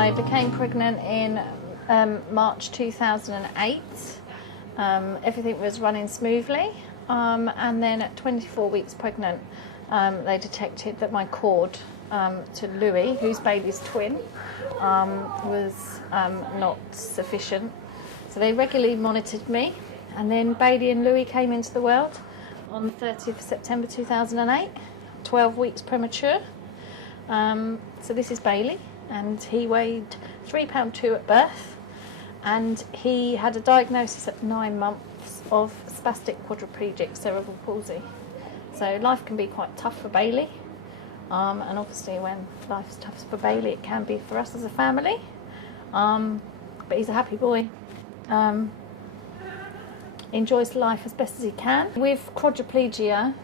I became pregnant in March 2008. Everything was running smoothly, and then at 24 weeks pregnant, they detected that my cord to Louis, who's Bailey's twin, was not sufficient. So they regularly monitored me, and then Bailey and Louis came into the world on the 30th of September 2008, 12 weeks premature. So this is Bailey, and he weighed 3 pound 2 at birth, and he had a diagnosis at 9 months of spastic quadriplegic cerebral palsy. So life can be quite tough for Bailey, and obviously when life's tough for Bailey, it can be for us as a family. But he's a happy boy. Enjoys life as best as he can. With quadriplegia,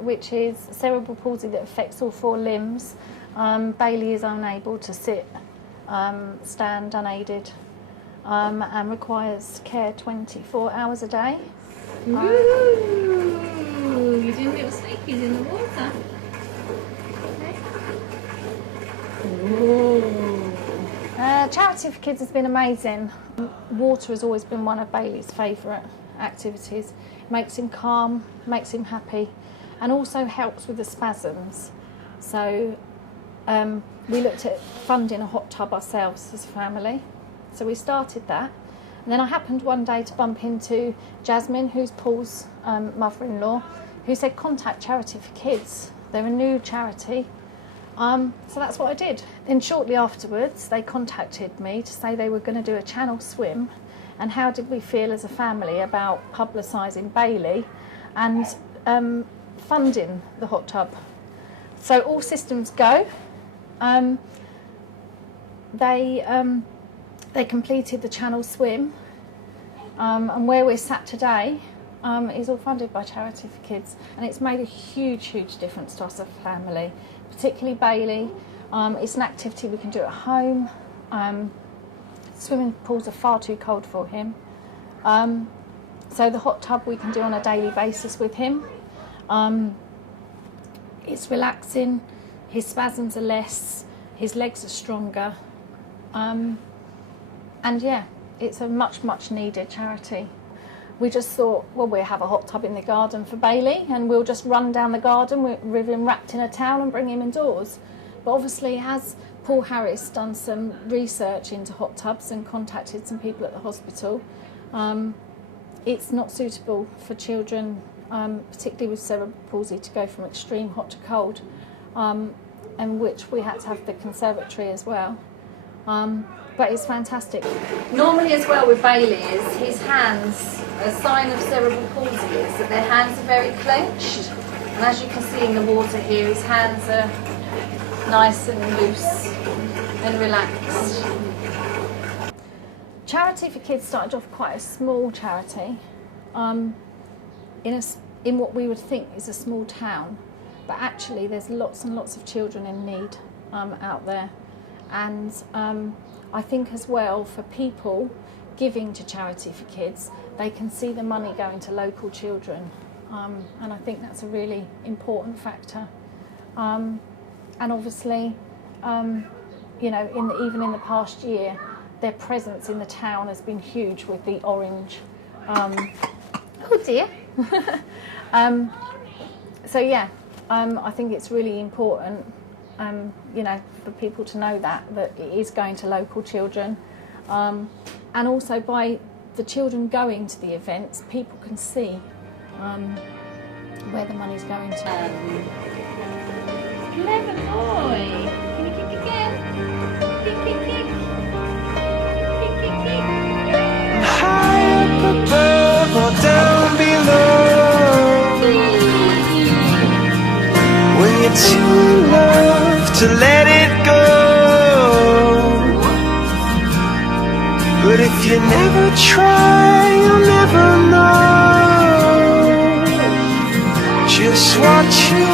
which is cerebral palsy that affects all 4 limbs, Bailey is unable to sit, stand unaided, and requires care 24 hours a day. Ooh, you're doing little sneakies in the water. Ooh. Charity for Kids has been amazing. Water has always been one of Bailey's favourite activities. It makes him calm, makes him happy, and also helps with the spasms. So we looked at funding a hot tub ourselves as a family. So we started that. And then I happened one day to bump into Jasmine, who's Paul's mother-in-law, who said, contact Charity for Kids. They're a new charity. So that's what I did. Then shortly afterwards, they contacted me to say they were going to do a channel swim, and how did we feel as a family about publicising Bailey and funding the hot tub. So all systems go. They completed the channel swim, and where we're sat today is all funded by Charity for Kids, and it's made a huge difference to us as a family, particularly Bailey. It's an activity we can do at home. Swimming pools are far too cold for him, so the hot tub we can do on a daily basis with him. It's relaxing, his spasms are less, his legs are stronger, and yeah, it's a much needed charity. We just thought, well, we'll have a hot tub in the garden for Bailey, and we'll just run down the garden with him wrapped in a towel and bring him indoors. But obviously, as Paul Harris done some research into hot tubs and contacted some people at the hospital, it's not suitable for children, particularly with cerebral palsy, to go from extreme hot to cold, and which we had to have the conservatory as well. But it's fantastic. Normally as well with Bailey is his hands, a sign of cerebral palsy is that their hands are very clenched. And as you can see in the water here, his hands are nice and loose and relaxed. Charity for Kids started off quite a small charity in what we would think is a small town. But actually there's lots and lots of children in need out there. And I think as well, for people giving to Charity for Kids, they can see the money going to local children, and I think that's a really important factor. And obviously, you know, even in the past year, their presence in the town has been huge with the orange. Oh dear. So yeah, I think it's really important. You know, for people to know that it is going to local children, and also by the children going to the events, people can see where the money's going to. Clever boy. Can you kick again? Kick. High up above or down below, when you're too in love to let it go. But if you never try, you'll never know just what you